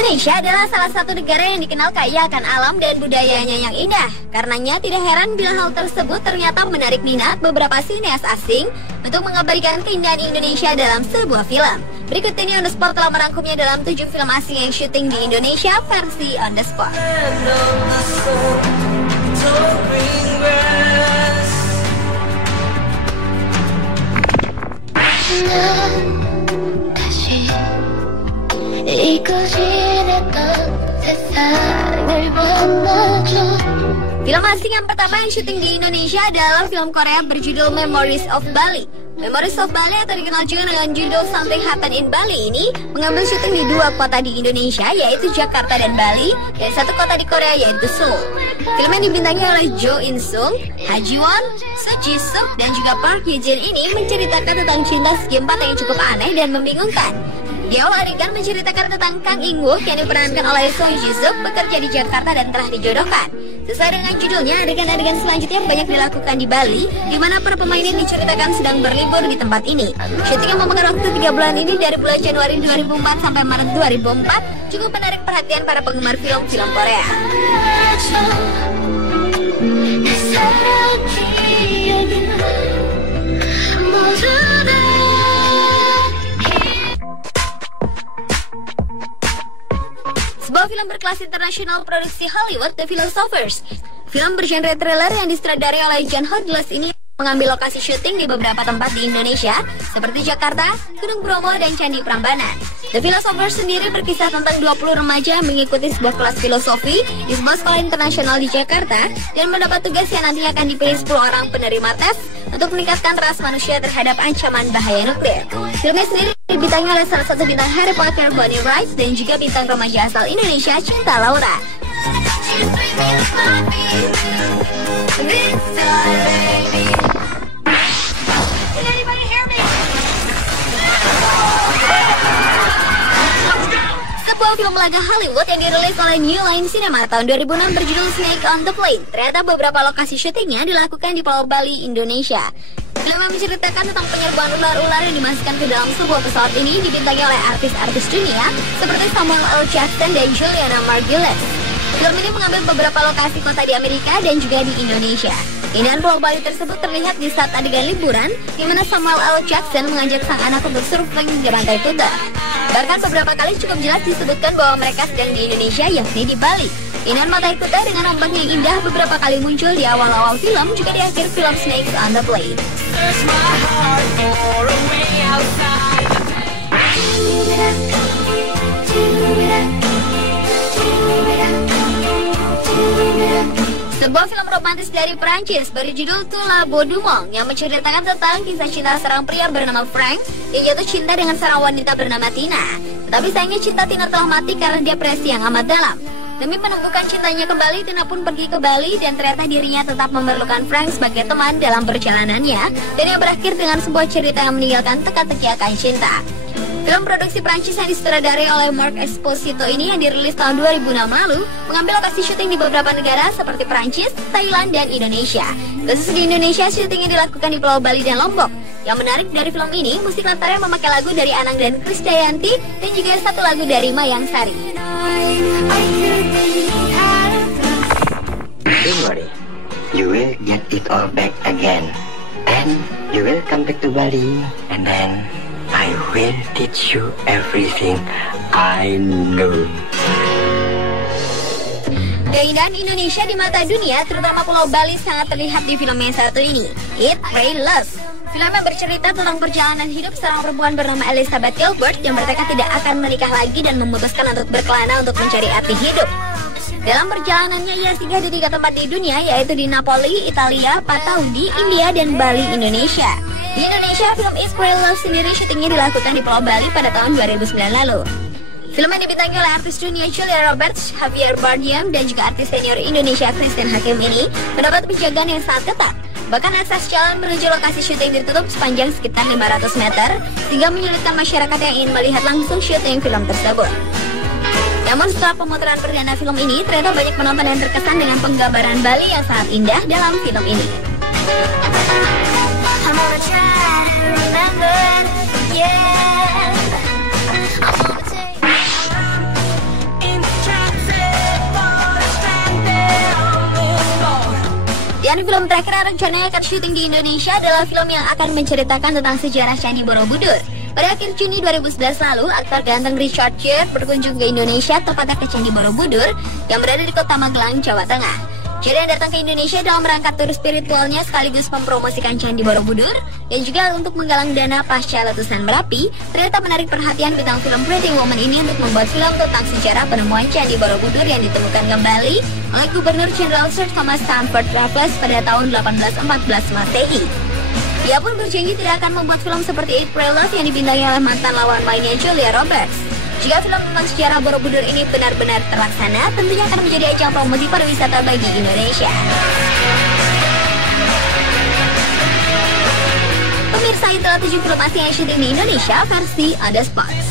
Indonesia adalah salah satu negara yang dikenal kaya akan alam dan budayanya yang indah. Karenanya tidak heran bila hal tersebut ternyata menarik minat beberapa sineas asing untuk mengabadikan keindahan Indonesia dalam sebuah film. Berikut ini On The Spot telah merangkumnya dalam 7 film asing yang syuting di Indonesia versi On The Spot. Film asing yang pertama yang syuting di Indonesia adalah film Korea berjudul Memories of Bali. Memories of Bali atau dikenal juga dengan judul Something Happened in Bali ini mengambil syuting di 2 kota di Indonesia, yaitu Jakarta dan Bali, dan 1 kota di Korea yaitu Seoul. Film yang dibintangi oleh Jo In Sung, Ha Ji Won, Soo Ji Suk, dan juga Park Hye Jin ini menceritakan tentang cinta segi empat yang cukup aneh dan membingungkan. Di awal adegan menceritakan tentang Kang In Wook yang diperankan oleh Soo Ji Suk bekerja di Jakarta dan telah dijodohkan. Sesuai dengan judulnya, adegan-adegan selanjutnya banyak dilakukan di Bali, di mana para pemain ini diceritakan sedang berlibur di tempat ini. Syuting yang memakan waktu 3 bulan ini dari bulan Januari 2004 sampai Maret 2004 cukup menarik perhatian para penggemar film-film Korea. Sebuah film berkelas internasional produksi Hollywood, The Philosophers. Film bergenre thriller yang disutradarai oleh John Hodges ini mengambil lokasi syuting di beberapa tempat di Indonesia, seperti Jakarta, Gunung Bromo, dan Candi Prambanan. The Philosophers sendiri berkisah tentang 20 remaja yang mengikuti sebuah kelas filosofi di sebuah sekolah internasional di Jakarta dan mendapat tugas yang nantinya akan dipilih 10 orang penerima tes untuk meningkatkan ras manusia terhadap ancaman bahaya nuklir. Filmnya sendiri dibintangi oleh salah satu bintang Harry Potter, Bonnie Wright, dan juga bintang remaja asal Indonesia, Cinta Laura. Sebuah film laga Hollywood yang dirilis oleh New Line Cinema tahun 2006 berjudul Snake on the Plane. Ternyata beberapa lokasi syutingnya dilakukan di Pulau Bali, Indonesia. Film yang menceritakan tentang penyerbuan ular-ular yang dimasukkan ke dalam sebuah pesawat ini dibintangi oleh artis-artis dunia seperti Samuel L. Jackson dan Juliana Margulies. Film ini mengambil beberapa lokasi kota di Amerika dan juga di Indonesia. Keindahan Pulau Bali tersebut terlihat di saat adegan liburan, di mana Samuel L. Jackson mengajak sang anak untuk surfing di Pantai Kuta. Bahkan beberapa kali cukup jelas disebutkan bahwa mereka sedang di Indonesia, yakni di Bali. Keindahan Pantai Kuta dengan ombak yang indah beberapa kali muncul di awal-awal film, juga di akhir film Snakes on the Plane. Sebuah film romantis dari Prancis berjudul Tout la Beau du Monde yang menceritakan tentang kisah cinta seorang pria bernama Frank yang jatuh cinta dengan seorang wanita bernama Tina. Tetapi sayangnya cinta Tina telah mati karena depresi yang amat dalam. Demi menumbuhkan cintanya kembali, Tina pun pergi ke Bali dan ternyata dirinya tetap memerlukan Frank sebagai teman dalam perjalanannya, dan yang berakhir dengan sebuah cerita yang meninggalkan teka-teki akan cinta. Film produksi Prancis yang disutradarai oleh Marc Esposito ini yang dirilis tahun 2006 lalu mengambil lokasi syuting di beberapa negara seperti Prancis, Thailand, dan Indonesia. Khusus di Indonesia, syutingnya dilakukan di Pulau Bali dan Lombok. Yang menarik dari film ini, musik latarnya memakai lagu dari Anang dan Krisdayanti dan juga satu lagu dari Mayang Sari. Don't worry, you will get it all back again. Then you will come back to Bali, and then I will teach you everything I know. Keindahan Indonesia di mata dunia, terutama Pulau Bali, sangat terlihat di film yang satu ini, Eat, Pray, Love. Film yang bercerita tentang perjalanan hidup seorang perempuan bernama Elizabeth Gilbert yang mereka tidak akan menikah lagi dan memutuskan untuk berkelana untuk mencari arti hidup. Dalam perjalanannya, ia singgah di 3 tempat di dunia, yaitu di Napoli, Italia, Pataudi, India, dan Bali, Indonesia. Di Indonesia, film Eat, Pray, Love sendiri syutingnya dilakukan di Pulau Bali pada tahun 2009 lalu. Film yang dibintangi oleh artis dunia Julia Roberts, Javier Bardem, dan juga artis senior Indonesia Christine Hakim ini mendapat penjagaan yang sangat ketat. Bahkan akses jalan menuju lokasi syuting ditutup sepanjang sekitar 500 meter, sehingga menyulitkan masyarakat yang ingin melihat langsung syuting film tersebut. Namun setelah pemutaran perdana film ini, ternyata banyak penonton yang terkesan dengan penggambaran Bali yang sangat indah dalam film ini. Dan film terakhir yang rencananya akan syuting di Indonesia adalah film yang akan menceritakan tentang sejarah Candi Borobudur. Pada akhir Juni 2011 lalu, aktor ganteng Richard Gere berkunjung ke Indonesia, tepatnya ke Candi Borobudur yang berada di Kota Magelang, Jawa Tengah. Gere yang datang ke Indonesia dalam rangka tur spiritualnya sekaligus mempromosikan Candi Borobudur dan juga untuk menggalang dana pasca letusan Merapi, ternyata menarik perhatian bintang film Pretty Woman ini untuk membuat film tentang sejarah penemuan Candi Borobudur yang ditemukan kembali oleh Gubernur Jenderal Sir Thomas Stamford Raffles pada tahun 1814 Masehi. Ia pun berjanji tidak akan membuat film seperti Eat, Pray, Love yang dibintangi oleh mantan lawan mainnya Julia Roberts. Jika film tentang sejarah Borobudur ini benar-benar terlaksana, tentunya akan menjadi ajang promosi pariwisata bagi Indonesia. Pemirsa, itulah 7 film asing yang syuting di Indonesia versi Ada Spots.